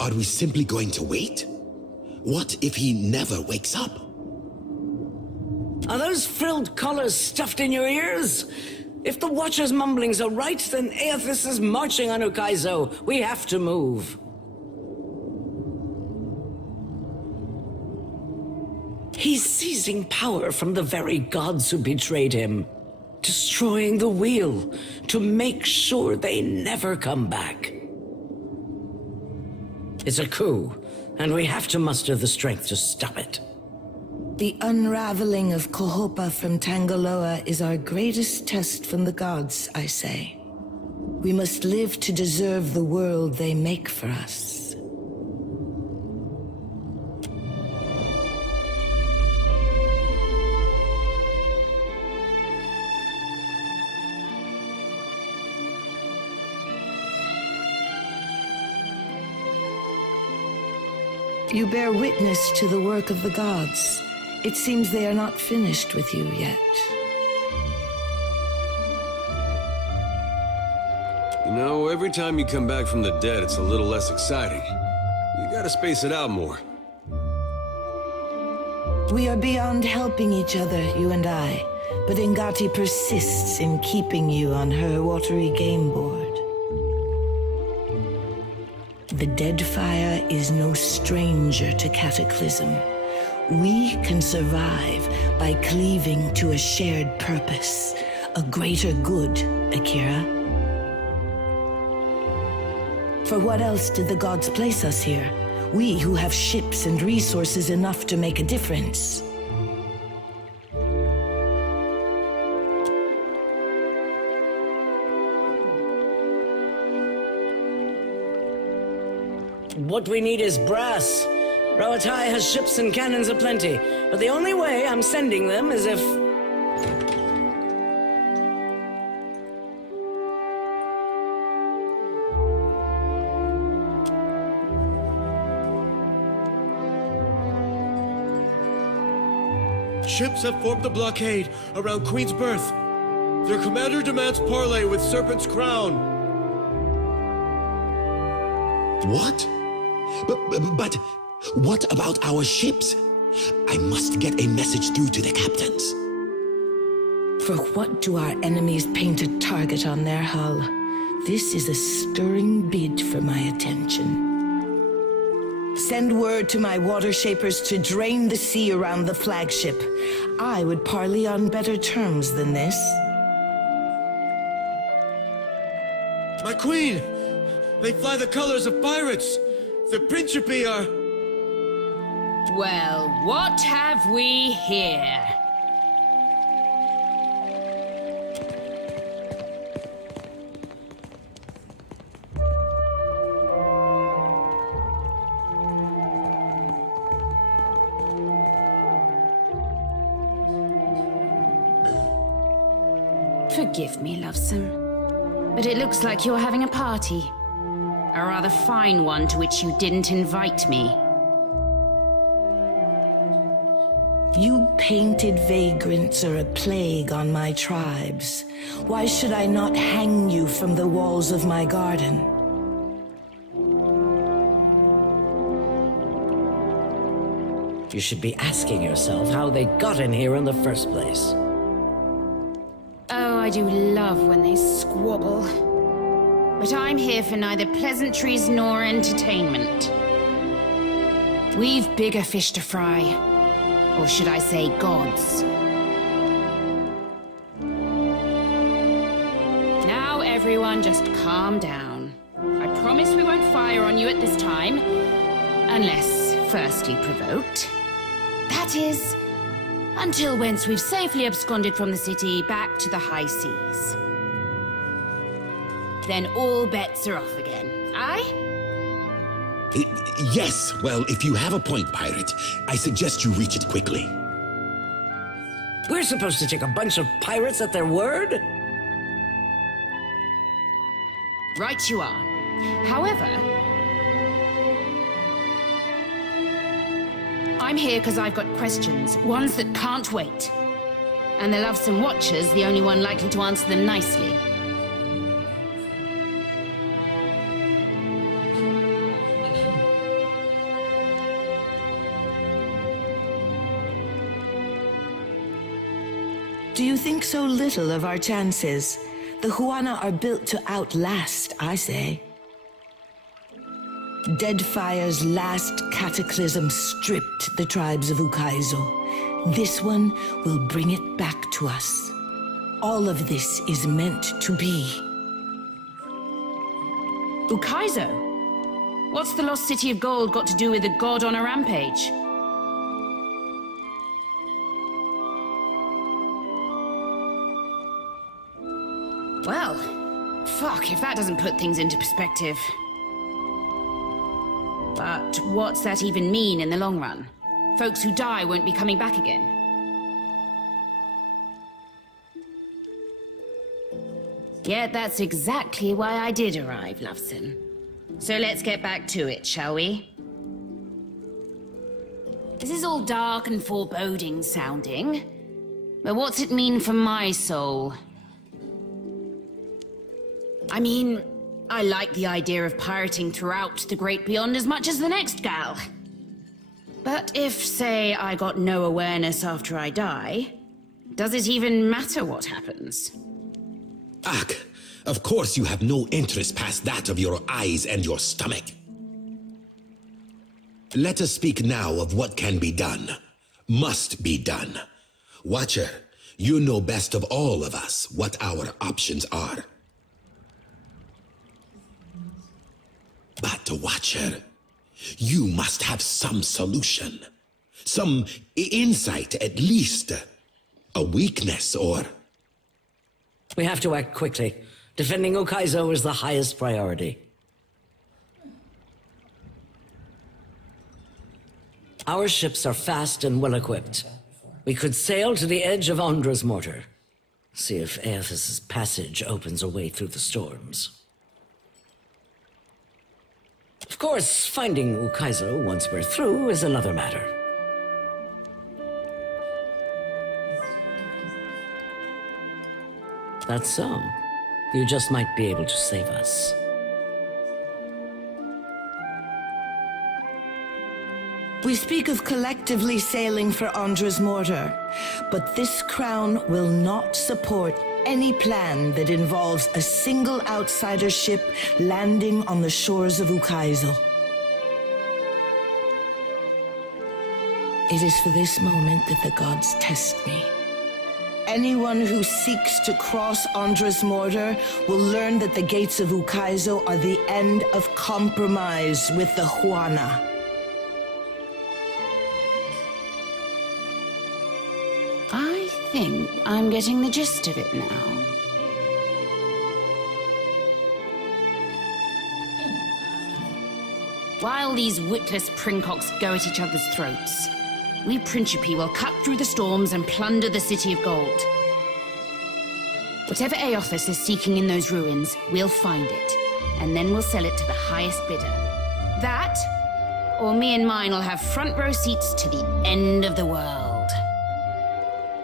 Are we simply going to wait? What if he never wakes up? Are those frilled collars stuffed in your ears? If the Watcher's mumblings are right, then Aeolus is marching on Onekaza. We have to move. He's seizing power from the very gods who betrayed him, destroying the wheel to make sure they never come back. It's a coup, and we have to muster the strength to stop it. The unraveling of Kohopa from Tangaloa is our greatest test from the gods, I say. We must live to deserve the world they make for us. You bear witness to the work of the gods. It seems they are not finished with you yet. You know, every time you come back from the dead, it's a little less exciting. You gotta space it out more. We are beyond helping each other, you and I, but Ngati persists in keeping you on her watery game board. The dead fire is no stranger to cataclysm. We can survive by cleaving to a shared purpose, a greater good, Akira. For what else did the gods place us here? We who have ships and resources enough to make a difference. What we need is brass. Roatai has ships and cannons aplenty, but the only way I'm sending them is if... Ships have formed a blockade around Queen's Berth. Their commander demands parley with Serpent's Crown. What? But what about our ships? I must get a message through to the captains. For what do our enemies paint a target on their hull? This is a stirring bid for my attention. Send word to my water shapers to drain the sea around the flagship. I would parley on better terms than this. My queen! They fly the colors of pirates! The Principe are... Well, what have we here? Forgive me, lovesome, but it looks like you're having a party. A rather fine one to which you didn't invite me. You painted vagrants are a plague on my tribes. Why should I not hang you from the walls of my garden? You should be asking yourself how they got in here in the first place. Oh, I do love when they squabble. But I'm here for neither pleasantries nor entertainment. We've bigger fish to fry. Or should I say gods? Now everyone just calm down. I promise we won't fire on you at this time. Unless firstly provoked. That is, until once we've safely absconded from the city back to the high seas. Then all bets are off again, aye? Yes, well, if you have a point, pirate, I suggest you reach it quickly. We're supposed to take a bunch of pirates at their word? Right you are. However, I'm here because I've got questions, ones that can't wait. And the Lovesome Watcher's the only one likely to answer them nicely. Do you think so little of our chances? The Huana are built to outlast, I say. Deadfire's last cataclysm stripped the tribes of Ukaizo. This one will bring it back to us. All of this is meant to be. Ukaizo? What's the lost city of gold got to do with a god on a rampage? Well, fuck if that doesn't put things into perspective. But what's that even mean in the long run? Folks who die won't be coming back again. Yet that's exactly why I did arrive, Loveson. So let's get back to it, shall we? This is all dark and foreboding sounding. But what's it mean for my soul? I mean, I like the idea of pirating throughout the Great Beyond as much as the next gal. But if, say, I got no awareness after I die, does it even matter what happens? Ak, of course you have no interest past that of your eyes and your stomach. Let us speak now of what can be done. Must be done. Watcher, you know best of all of us what our options are. But, Watcher, you must have some solution. Some insight, at least. A weakness, or... We have to act quickly. Defending Ukaizo is the highest priority. Our ships are fast and well-equipped. We could sail to the edge of Ondra's mortar. See if Aeolus' passage opens a way through the storms. Of course, finding Ukaizo once we're through is another matter. That's so. You just might be able to save us. We speak of collectively sailing for Ondra's mortar, but this crown will not support any plan that involves a single outsider ship landing on the shores of Ukaizo. It is for this moment that the gods test me. Anyone who seeks to cross Ondra's mortar will learn that the gates of Ukaizo are the end of compromise with the Huana. I think I'm getting the gist of it now. While these witless princocks go at each other's throats, we Principi will cut through the storms and plunder the City of Gold. Whatever Aeolus is seeking in those ruins, we'll find it, and then we'll sell it to the highest bidder. That, or me and mine will have front row seats to the end of the world.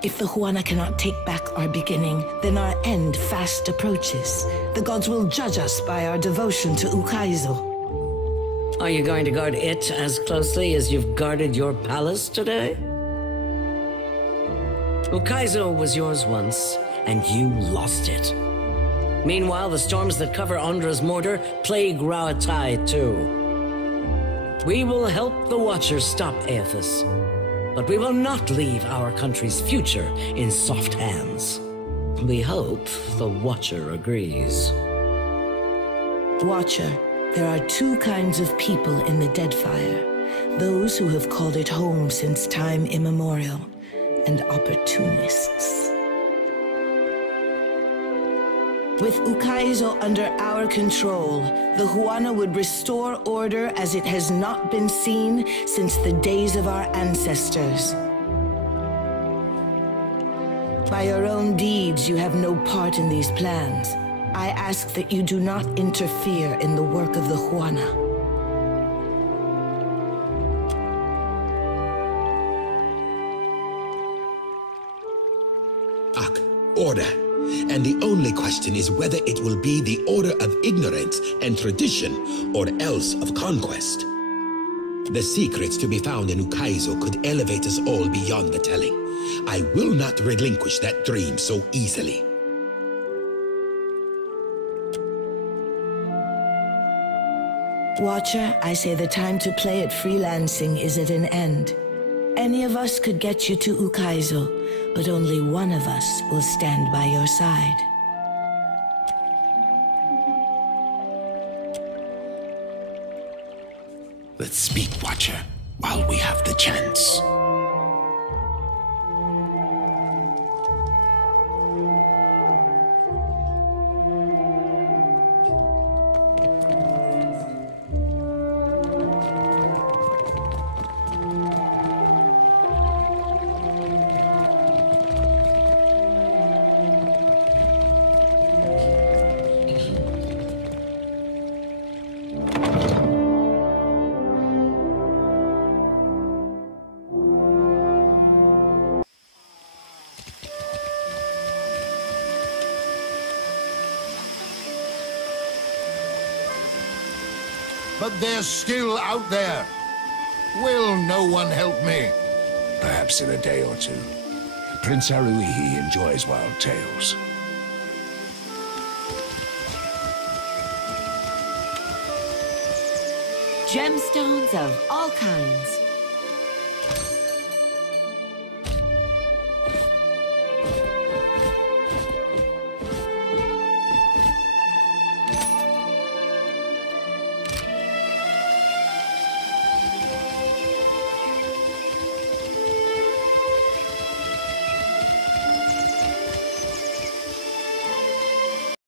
If the Huana cannot take back our beginning, then our end fast approaches. The gods will judge us by our devotion to Ukaizo. Are you going to guard it as closely as you've guarded your palace today? Ukaizo was yours once, and you lost it. Meanwhile, the storms that cover Ondra's mortar plague Rauatai too. We will help the Watchers stop Aeolus, but we will not leave our country's future in soft hands. We hope the Watcher agrees. Watcher, there are two kinds of people in the Deadfire. Those who have called it home since time immemorial, and opportunists. With Ukaizo under our control, the Huana would restore order as it has not been seen since the days of our ancestors. By your own deeds, you have no part in these plans. I ask that you do not interfere in the work of the Huana. Ak, order. And the only question is whether it will be the order of ignorance and tradition, or else of conquest. The secrets to be found in Ukaizo could elevate us all beyond the telling. I will not relinquish that dream so easily. Watcher, I say the time to play at freelancing is at an end. Any of us could get you to Ukaizo, but only one of us will stand by your side. Let's speak, Watcher, while we have the chance. But they're still out there. Will no one help me? Perhaps in a day or two. Prince Haruhi enjoys wild tales. Gemstones of all kinds.